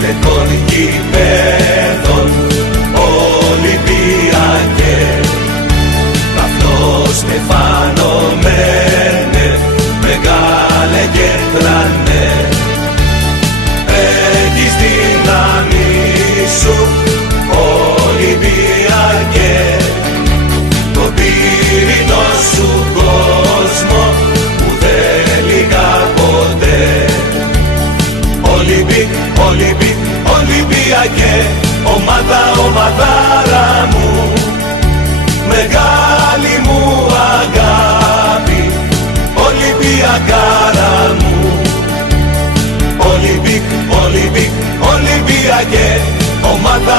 τελετών γηπέδων, Ολυμπιακέ. Καυτός στεφανωμένε, μεγάλε και τρανέ. Έχεις δύναμη σου, Ολυμπιακέ, τον πύρινο σου κόσμο που δεν λυγά ποτέ. Ολυμπιακέ, ομάδα, ομαδάρα μου, μεγάλη μου αγάπη, Ολυμπιακάρα μου. Ολυμπιακέ, ομάδα,